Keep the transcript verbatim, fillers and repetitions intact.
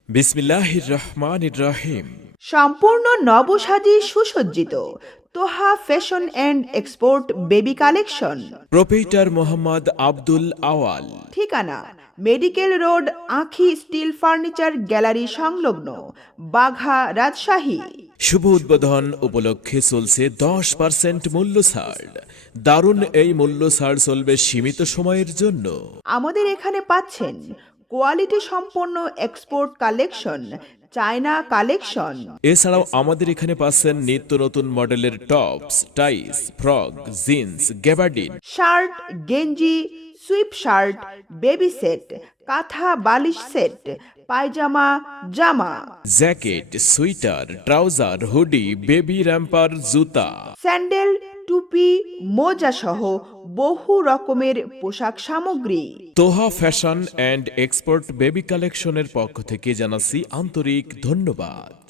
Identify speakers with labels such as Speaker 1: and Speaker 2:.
Speaker 1: বিসমিল্লাহির রহমানির রহিম।
Speaker 2: সম্পূর্ণ নবসাজে সুসজ্জিত Toha fashion and export baby collection.
Speaker 1: Proprietor Mohammad Abdul Awal.
Speaker 2: ঠিকানা medical road, Akhi steel furniture gallery সংলগ্ন, বাঘা, রাজশাহী।
Speaker 1: শুভ উদ্বোধন উপলক্ষে চলছে দশ পার্সেন্ট মূল্য ছাড়। দারুণ এই মূল্য ছাড় চলবে সীমিত সময়ের জন্য।
Speaker 2: আমাদের এখানে পাচ্ছেন কোয়ালিটি সম্পন্ন এক্সপোর্ট কালেকশন, চায়না কালেকশন।
Speaker 1: এছাড়াও আমাদের এখানে পাচ্ছেন নিত্য নতুন মডেলের tops, ties, frock, jeans, gabardine,
Speaker 2: shirt, গেঞ্জি, সুইপ শার্ট, বেবি সেট, কাঁথা বালিশ সেট, পায়জামা, জামা,
Speaker 1: jacket, sweater, trouser, hoodie, baby romper, জুতা,
Speaker 2: স্যান্ডেল, টুপি, মোজা সহ বহু রকমের পোশাক সামগ্রী।
Speaker 1: Toha fashion and export baby কালেকশনের পক্ষ থেকে জানাচ্ছি আন্তরিক ধন্যবাদ।